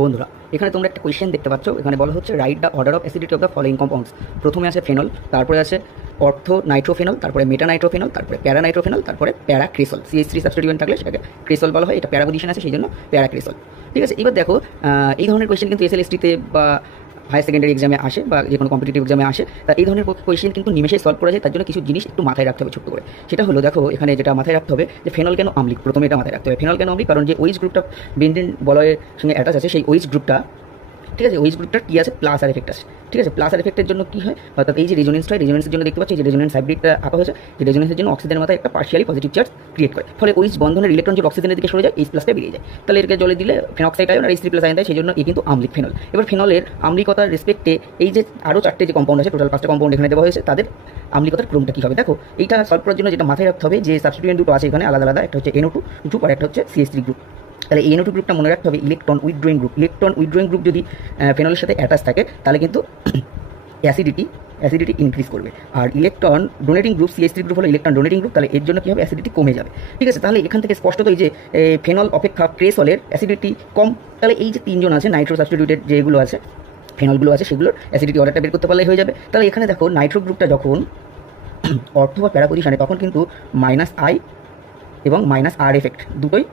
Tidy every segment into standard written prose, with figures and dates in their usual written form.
বন্ধুরা, এখানে তোমরা একটা কোয়েশ্চেন দেখতে পাচ্ছ। এখানে বলা হচ্ছে write the order of acidity of the following compounds. প্রথমে আছে ফেনল, তারপরে আছে অর্থো নাইট্রোফেনল, তারপরে মেটা নাইট্রোফেনল, তারপরে প্যারা নাইট্রোফেনল, তারপরে প্যারা ক্রিসল। CH3 সাবস্টিটিউয়েন্ট থাকলে সেটাকে ক্রিসল বলা হয়। এটা প্যারা পজিশন আছে সেই জন্য প্যারা ক্রিসল। ঠিক আছে, এবার দেখো এই ধরনের কোয়েশ্চেন কিন্তু SLST-তে বা হায়ার সেকেন্ডারি এক্সামে আসে বা যে কোনো কম্পিটিটিভ এক্সামে আসে। তা এই ধরনের কোয়েশ্চেন কিন্তু নিমেষে সলভ করা যায়। তার জন্য কিছু জিনিস একটু মাথায় রাখতে হবে ছোট্ট করে। সেটা হলো, দেখো এখানে যেটা মাথায় রাখতে হবে যে ফেনল কেন আম্লিক। প্রথমে এটা মাথায় রাখতে হবে, ফেনল কেন আম্লিক, কারণ যে ওইচ গ্রুপটা বেনজিন বলয়ের সঙ্গে অ্যাটাচ আছে সেই ওইচ গ্রুপটা, ঠিক আছে, ওইচ গ্রুপটার কি আছে, প্লাস আর এফেক্ট আছে। ঠিক আছে, প্লাস আর এফেক্টের জন্য কি হয়, অর্থাৎ এই যে রেজোনেন্স হয়, রেজোনেন্সের জন্য দেখতে পাচ্ছি যে রেজোনেন্স হাইব্রিডটা আঁকা হয়েছে, যে রেজোনেন্সের জন্য অক্সিজেনের মাথায় একটা পার্শিয়ালি পজিটিভ চার্জ ক্রিয়েট করে, ফলে ওইচ বন্ধনের ইলেকট্রন যে অক্সিজেনের দিকে সরে যায়, এইচ প্লাসটা বেরিয়ে যায়। তাহলে এটাকে জলে দিলে ফেনক্সাইড আয়ন আর H3+ আয়ন দেয়, সেই জন্য এই কিন্তু আম্লিক ফেনল। এবার ফেনলের আম্লিকতার রেসপেক্টে এই যে আরও 4টে যে কম্পাউন্ড আছে, টোটাল 5টা কম্পাউন্ড এখানে দেওয়া হয়েছে, তাদের আম্লিকতার ক্রমটা কী হবে। দেখো এইটা সলভ করার জন্য যেটা মাথায় রাখতে হবে যে সাবস্টিটিউয়েন্ট দুটো আছে এখানে আলাদা আলাদা, একটা হচ্ছে NO2 গ্রুপ আর একটা হচ্ছে CH3 গ্রুপ। তাহলে এই NO2 গ্রুপটা মনে রাখতে হবে electron withdrawing group. Electron withdrawing group যদি ফেনলের সাথে অ্যাটাচ থাকে তাহলে কিন্তু অ্যাসিডিটি ইনক্রিজ করবে। আর electron donating group CH3 group হলো ইলেকট্রন ডোনেটিং গ্রুপ, তাহলে এর জন্য কী হবে, অ্যাসিডিটি কমে যাবে। ঠিক আছে, তাহলে এখান থেকে স্পষ্টতই যে ফেনল অপেক্ষা ক্রেসলের অ্যাসিডিটি কম। তাহলে এই যে তিনজন আছে নাইট্রো সাবস্টিটিউটেড যেগুলো আছে ফেনলগুলো আছে, সেগুলোর অ্যাসিডিটি অর্ডারটা বের করতে পারলেই হয়ে যাবে। তাহলে এখানে দেখো নাইট্রো গ্রুপটা যখন অর্থ বা প্যারা পজিশনে, তখন কিন্তু -I এবং -R এফেক্ট দুটোই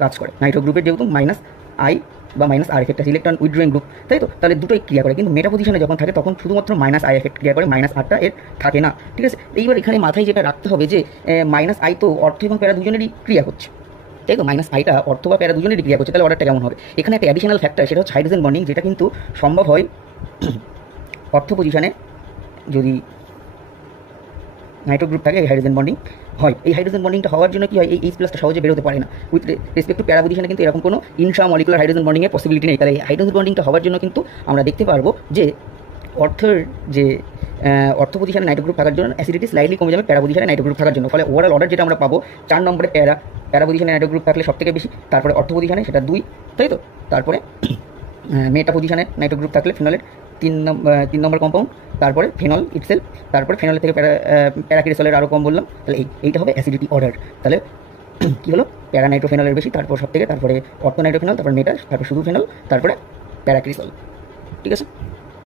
কাজ করে। নাইট্রো গ্রুপের যেহেতু -I বা -R এফেক্ট আছে, ইলেকট্রন উইথড্রয়িং গ্রুপ, তাই তো, তাহলে দুটোই ক্রিয়া করে। কিন্তু মেটা পজিশনে যখন থাকে তখন শুধুমাত্র -I এফেক্ট ক্রিয়া করে, -Rটা এর থাকে না। ঠিক আছে, এইবার এখানে মাথায় যেটা রাখতে হবে যে -I তো অর্থ এবং প্যারা দুজনেরই ক্রিয়া করছে, তাই তো, -Iটা অর্থ বা প্যারা দুজনেরই ক্রিয়া করছে, তাহলে অর্ডারটা কেমন হবে। এখানে একটা অ্যাডিশনাল ফ্যাক্টর, সেটা হচ্ছে হাইড্রোজেন বন্ডিং, যেটা কিন্তু সম্ভব হয় অর্থ পজিশনে যদি নাইট্রো গ্রুপ থাকে, এই হাইড্রোজেন বন্ডিং হয়। এই হাইড্রোজেন বন্ডিংটা হওয়ার জন্য কি হয়, এই H+টা সহজে বেরোতে পারে না। উইথ রেসপেক্ট টু প্যারা পজিশনে কিন্তু এরকম কোনো ইন্ট্রামলিকুলার হাইড্রোজেন বন্ডিংয়ের পসিবিলিটি নেই। তাহলে এই হাইড্রোজেন বন্ডিংটা হওয়ার জন্য কিন্তু আমরা দেখতে পারবো যে অর্থের যে অর্থ পজিশনে নাইট্রো গ্রুপ থাকার জন্য অ্যাসিডিটি স্লাইটলি কমে যাবে প্যারা পজিশনে নাইট্রো গ্রুপ থাকার জন্য। ফলে ওভারঅল অর্ডার যেটা আমরা পাবো, 4 নম্বরে প্যারা পজিশনে নাইট্রো গ্রুপ থাকলে সবথেকে বেশি, তারপরে অর্থ পজিশনে সেটা 2, তাই তো, তারপরে মেটা পজিশনে নাইট্রো গ্রুপ থাকলে ফেনলের 3 নম্বর কম্পাউন্ড, তারপরে ফেনল ইটসেলফ, তারপরে ফেনলের থেকে প্যারাক্রিসলের আরও কম বললাম। তাহলে এইটা হবে অ্যাসিডিটি অর্ডার। তাহলে কী হলো, প্যারা নাইট্রোফেনলের বেশি, তারপর সব থেকে, তারপরে অর্থো নাইট্রোফেনল, তারপরে মেটা, তারপর শুধু ফেনল, তারপরে প্যারাক্রিসল। ঠিক আছে।